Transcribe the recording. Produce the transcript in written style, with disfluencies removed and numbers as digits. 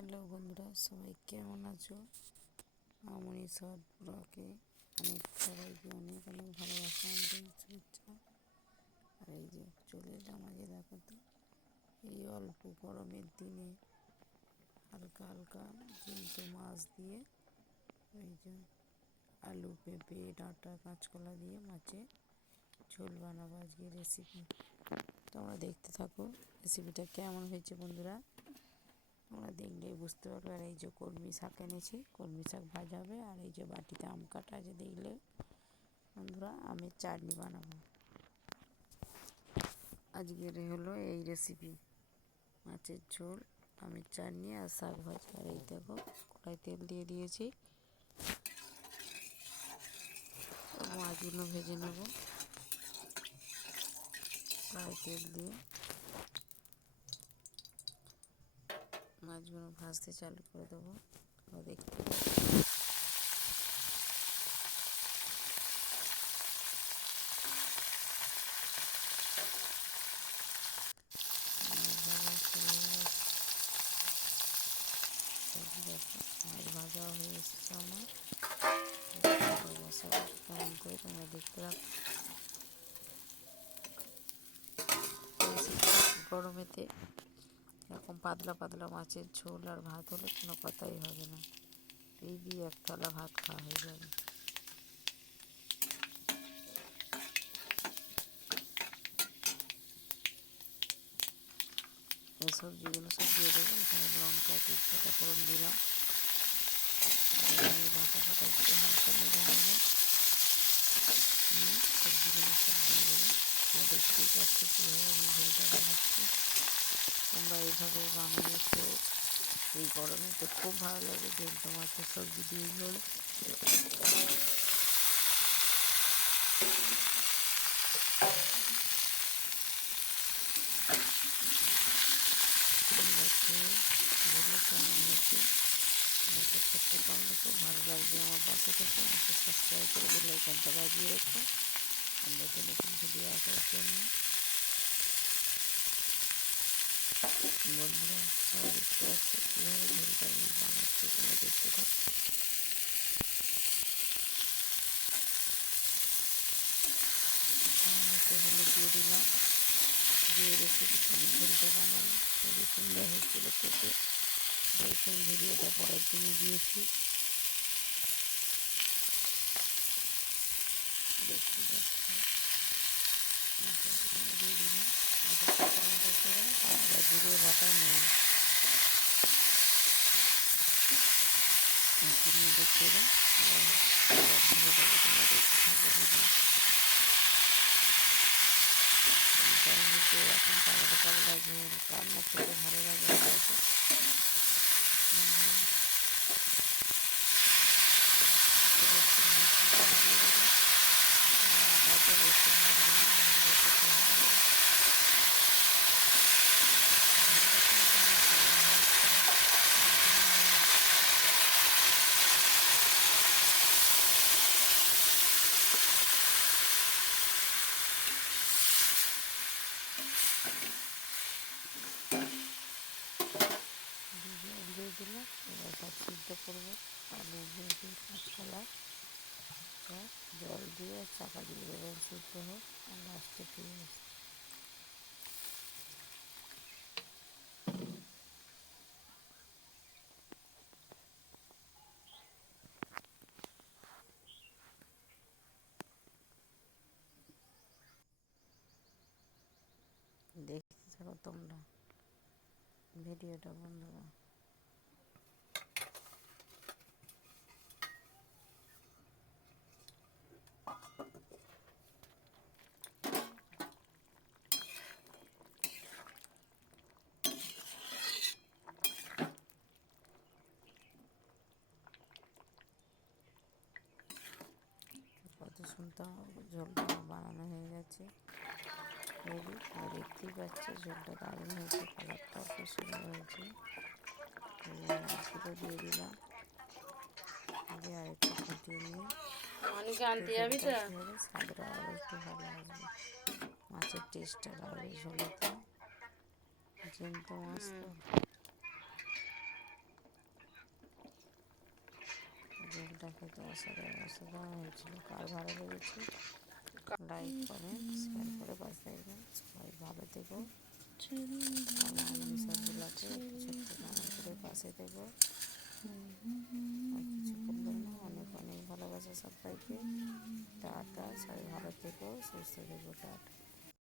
Hello বন্ধুরা, সবাই কেমন আছো? আমনি শর্ট ব্লগে সবাইকে অনেক অনেক ভালোবাসা, আন্তরিক শুভেচ্ছা। আর এই যে চলে এলাম, আগে দেখো তো, এই অল্প গরমের দিনে হালকা হালকা কিন্তু মাছ দিয়ে, ওই যে আলু, পেঁপে, ডাঁটা, কাঁচকলা দিয়ে মাছের ঝোল বানাবো আজকে রেসিপি। তোমরা দেখতে থাকো রেসিপিটা কেমন হয়েছে বন্ধুরা, তোমরা দেখলেই বুঝতে পারবে। আর এই যে কলমি শাক এনেছি, কলমি শাক ভাজা হবে। আর এই যে বাটিতে আম কাটা আছে, দেখলে বন্ধুরা আমের চাটনি বানাবো। আজকের হলো এই রেসিপি, মাছের ঝোল, আমের চাটনি আর শাক ভাজা। আর এই দেখো কড়াই তেল দিয়ে দিয়েছি, মাছগুলো ভেজে নেব। কড়াই তেল দিয়ে মাছগুলো ভাজতে চালু করে দেবো। তোমরা দেখতে পাচ্ছ মাছ ভাজাও হয়ে এসেছে আমার। মশলা কেমন করে তোমরা দেখতে রাখো। গরমেতে এরকম পাতলা পাতলা মাছের ঝোল আর ভাত হলে কোনো কথাই হবে না, এই দিয়ে এক থালা ভাত খাওয়া হয়ে যাবে। এই সবজিগুলো সব দিয়ে দেবো। এখানে লঙ্কা, তেজপাতা ফোড়ন দিলাম। ডাঁটা কাটা একটু হালকা নেড়ে নেবো, সবজিগুলো সব দিয়ে দেবো। দেখতেই পাচ্ছ কীভাবে আমি ঝোলটা বানাচ্ছি। তোমরা এইভাবে বানিয়ে খেয়ে, এই গরমে তো খুব ভালো লাগে ঝোলটা, মাছের সবজি দিয়ে ঝোল। তোমরা খেয়ে বলো কেমন হয়েছে। আমাকে করতে পারলে খুব ভালো লাগবে। আমার পাশে থেকে আমাকে সাবস্ক্রাইব করে বেল আইকনটা বাজিয়ে রেখো আর নতুন নতুন ভিডিও আসার জন্য। বন্ধুরা সবাই দেখতে পাচ্ছ কীভাবে ঝোলটা আমি বানাচ্ছি, তোমরা দেখতে থাকো। সামান্য হলুদ দিয়ে দিলাম, দিয়ে রেসিপি ঝোলটা বানাবো। খুবই সুন্দর হয়েছিল খেতে, দেখুন ভিডিওটা পরের দিনে দিয়েছি, দেখতে পাচ্ছি। দিয়ে দিলাম তারপরে জিরে বাটা নুন মিশিয়ে করে আবার ধরে দেবো। তোমরা দেখতে থাকো ভিডিও। গরমে তো এখন পাগলা পাগলা ঝোল রান্না খেতে ভালো লাগে বাড়িতে। আদাটা বেশি ভাজবে না, বেশি হবে না। দিয়ে দিলাম, এবার সব সিদ্ধ করবো। আলু, পেঁপে, কাঁচকলা সব জল দিয়ে চাপা দিয়ে দেবেন, সিদ্ধ হোক। আর লাস্টে ফিরে আসছি। দেখতে থাকো তোমরা ভিডিওটা বন্ধুরা। কত সুন্দর ঝোলটা বানানো হয়ে গেছে রেডি। তোমরা দেখতেই পাচ্ছ ঝোলটা দারুণ হয়েছে, কালারটাও খুব সুন্দর হয়েছে। মাছগুলো দিয়ে দিলাম, দিয়ে আর একটু ফুটিয়ে নিয়ে ঝোলটা কী হবে, স্বাদটা আরও একটু ভালো আসবে, মাছের টেস্টটা বাড়বে ঝোলেতে। জ্যান্ত মাছ তো ঝোলটা খেতে অসাধারণ অসাধারণ হয়েছিল। কার ভালো লেগেছে লাইক কমেন্ট শেয়ার করে পাশে থাকবেন। সবাই ভালো থেকো। আর মামনি সবগুলোকে একটু ছোট্ট কমেন্ট করে পাশে থেকো। আর কিছু বললাম না, অনেক অনেক ভালোবাসা সবাইকে। টাটা, সবাই ভালো থেকো, সুস্থ থেকো, টাটা।